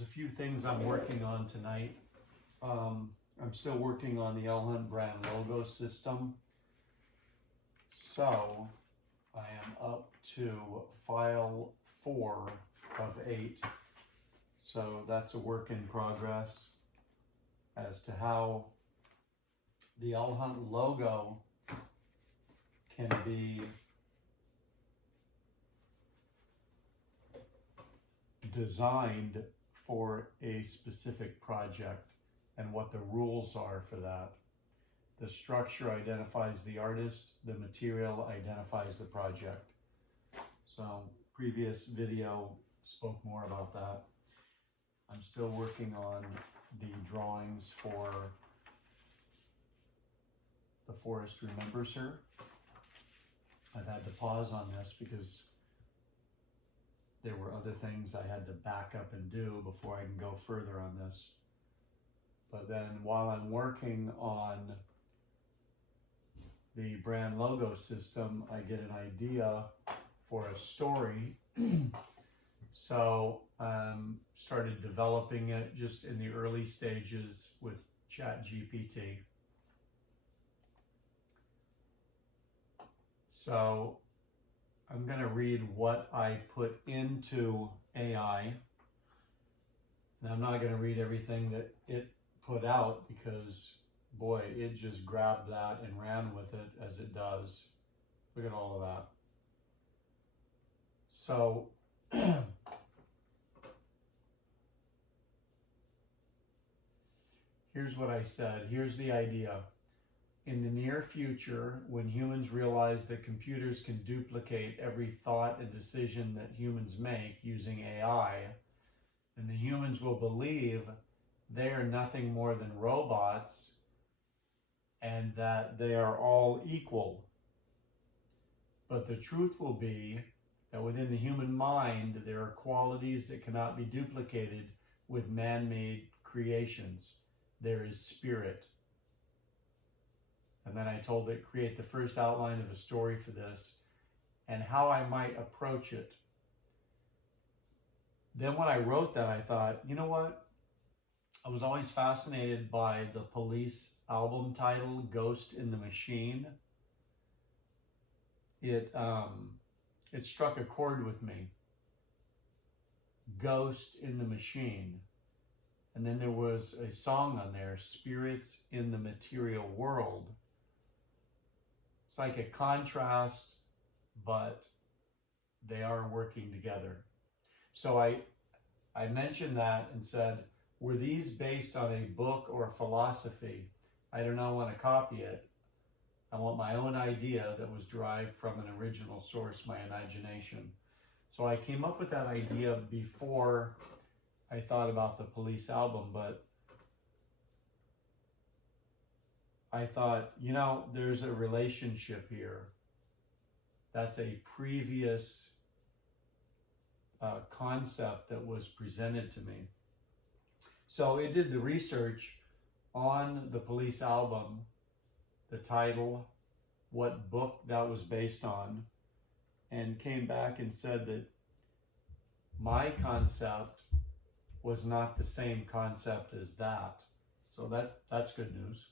There's a few things I'm working on tonight. I'm still working on the l.hunt brand logo system. So I am up to file 4 of 8. So that's a work in progress as to how the l.hunt logo can be designed for a specific project and what the rules are for that. The structure identifies the artist, the material identifies the project. So previous video spoke more about that. I'm still working on the drawings for The Forest Remembers Her. I've had to pause on this because there were other things I had to back up and do before I can go further on this. But then while I'm working on the brand logo system, I get an idea for a story. So started developing it just in the early stages with ChatGPT. So I'm going to read what I put into AI, and I'm not going to read everything that it put out because, boy, it just grabbed that and ran with it as it does. Look at all of that. So here's what I said. Here's the idea. In the near future, when humans realize that computers can duplicate every thought and decision that humans make using AI, then the humans will believe they are nothing more than robots and that they are all equal. But the truth will be that within the human mind, there are qualities that cannot be duplicated with man-made creations. There is spirit. And then I told it, create the first outline of a story for this and how I might approach it. Then when I wrote that, I thought, you know what? I was always fascinated by the Police album title, Ghost in the Machine. It struck a chord with me. Ghost in the Machine. And then there was a song on there, Spirits in the Material World. It's like a contrast, but they are working together. So I mentioned that and said, were these based on a book or a philosophy? I do not want to copy it. I want my own idea that was derived from an original source, my imagination. So I came up with that idea before I thought about the Police album, but I thought, you know, there's a relationship here. That's a previous concept that was presented to me. So it did the research on the Police album, the title, what book that was based on, and came back and said that my concept was not the same concept as that. So that's good news.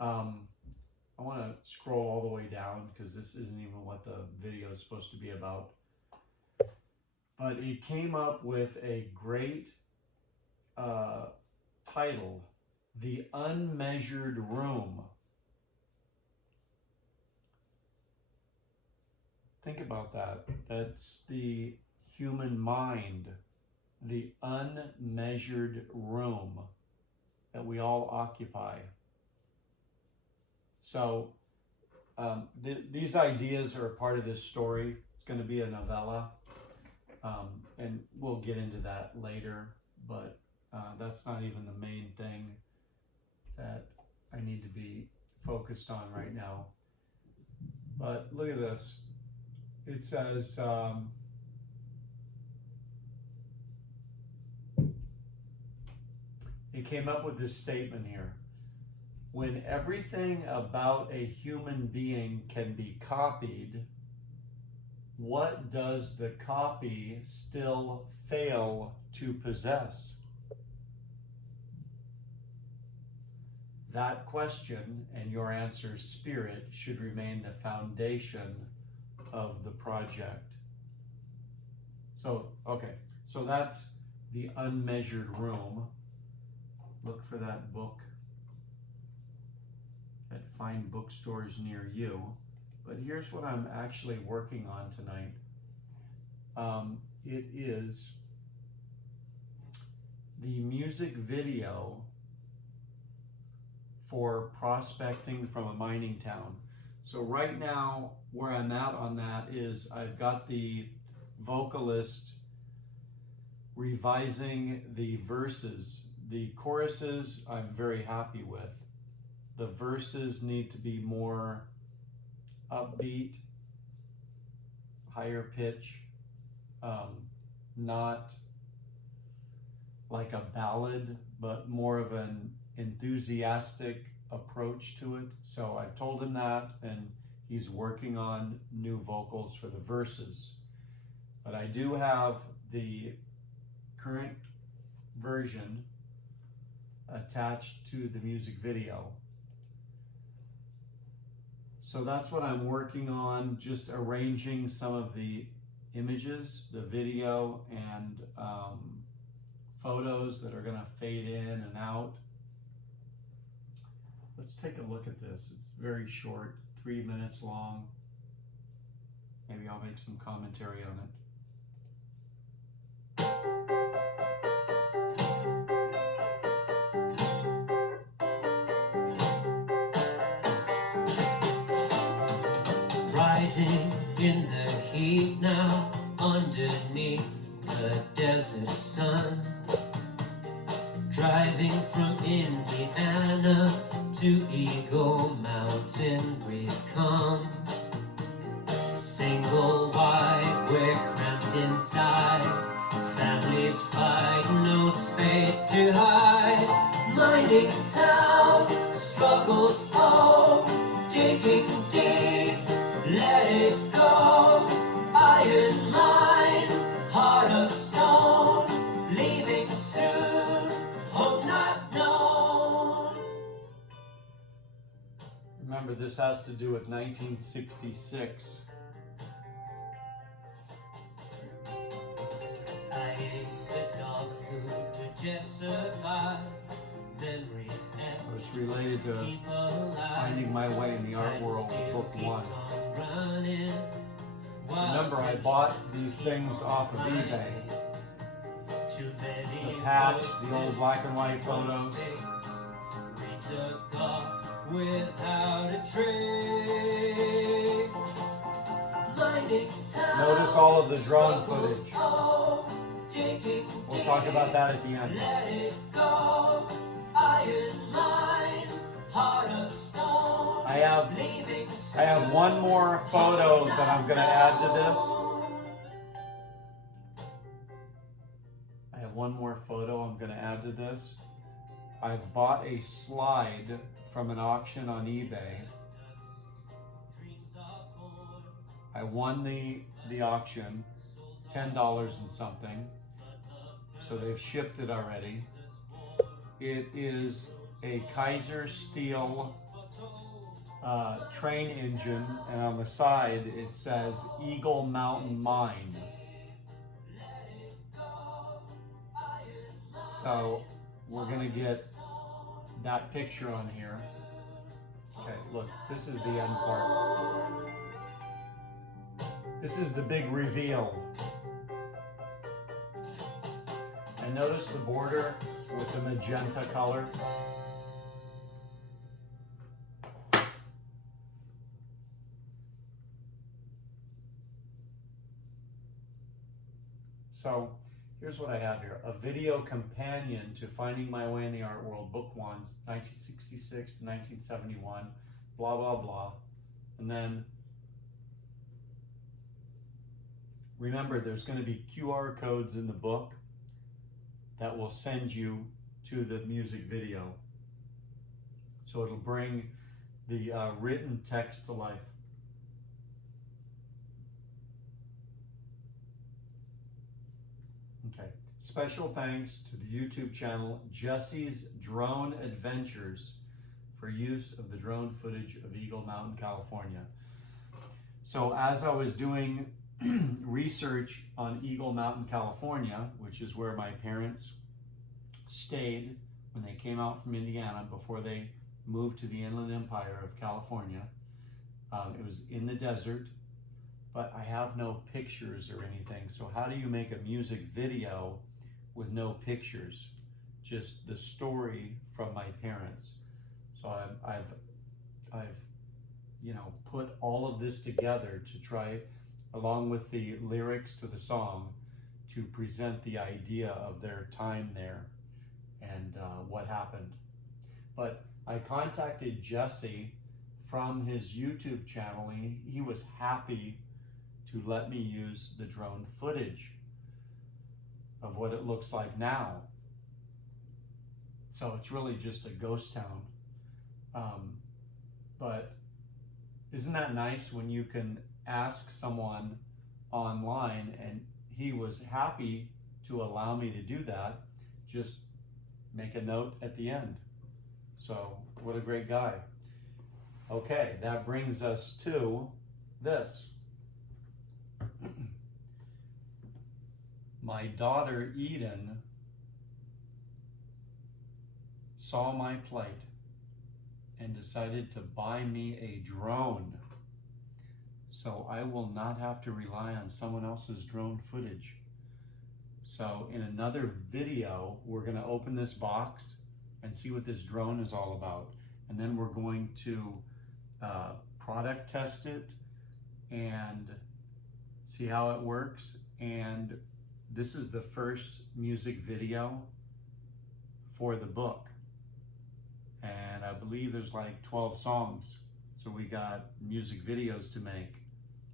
I want to scroll all the way down because this isn't even what the video is supposed to be about. But it came up with a great title, The Unmeasured Room. Think about that. That's the human mind, the unmeasured room that we all occupy. So these ideas are a part of this story. It's going to be a novella, and we'll get into that later, but that's not even the main thing that I need to be focused on right now. But look at this. It says, it came up with this statement here. When everything about a human being can be copied, what does the copy still fail to possess? That question and your answer, spirit, should remain the foundation of the project. So, okay, so that's the unmeasured room. Look for that book at fine bookstores near you. But here's what I'm actually working on tonight. It is the music video for Prospecting from a Mining Town. So right now, where I'm at on that is I've got the vocalist revising the verses. The choruses I'm very happy with. The verses need to be more upbeat, higher pitch, not like a ballad, but more of an enthusiastic approach to it. So I've told him that, and he's working on new vocals for the verses. But I do have the current version attached to the music video. So that's what I'm working on, just arranging some of the images, the video, and photos that are going to fade in and out. Let's take a look at this. It's very short, 3 minutes long. Maybe I'll make some commentary on it. Riding in the heat now, underneath the desert sun, driving from Indiana to Eagle Mountain we've come. Single wide, we're cramped inside, families fight, no space to hide. Mining town, struggles on, digging deep, let it go. Iron mine, heart of stone, leaving soon, hope not known. Remember, this has to do with 1966. I ate the dog food to just survive. Memories So it's related to keep alive. Finding My Way in the Art World, Book 1. Remember, I bought these things off of eBay. The patch, the old black and white photos. We took off without a trace. Notice all of the drone footage. We'll talk about that at the end. Let it go. Iron mine, heart of stone. I have one more photo that I'm going to add to this. I have one more photo I'm going to add to this. I've bought a slide from an auction on eBay. I won the auction, $10 and something. So they've shipped it already. It is a Kaiser steel train engine, and on the side it says Eagle Mountain Mine. So we're gonna get that picture on here. Okay, look, this is the end part. This is the big reveal. And notice the border with the magenta color. So here's what I have here. A video companion to Finding My Way in the Art World, Book 1, 1966 to 1971, blah, blah, blah. And then remember, there's going to be QR codes in the book that will send you to the music video. So it'll bring the written text to life. Okay. Special thanks to the YouTube channel Jesse's Drone Adventures for use of the drone footage of Eagle Mountain, California. So as I was doing research on Eagle Mountain, California, which is where my parents stayed when they came out from Indiana before they moved to the Inland Empire of California. It was in the desert, but I have no pictures or anything. So how do you make a music video with no pictures? Just the story from my parents. So I've put all of this together to try, along with the lyrics to the song, to present the idea of their time there and what happened. But I contacted Jesse from his YouTube channel, and he was happy to let me use the drone footage of what it looks like now. So it's really just a ghost town. But isn't that nice when you can ask someone online, and he was happy to allow me to do that. Just make a note at the end. So what a great guy. Okay, that brings us to this. My daughter Eden saw my plight and decided to buy me a drone, so I will not have to rely on someone else's drone footage. So in another video, we're going to open this box and see what this drone is all about. And then we're going to product test it and see how it works. And this is the first music video for the book. And I believe there's like 12 songs. So we got music videos to make.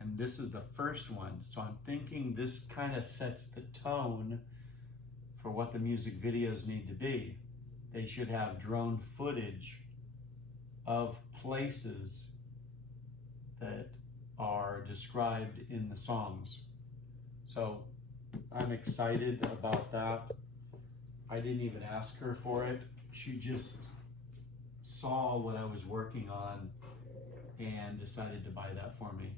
And this is the first one. So I'm thinking this kind of sets the tone for what the music videos need to be. They should have drone footage of places that are described in the songs. So I'm excited about that. I didn't even ask her for it. She just saw what I was working on and decided to buy that for me.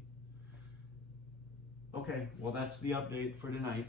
Okay, well that's the update for tonight.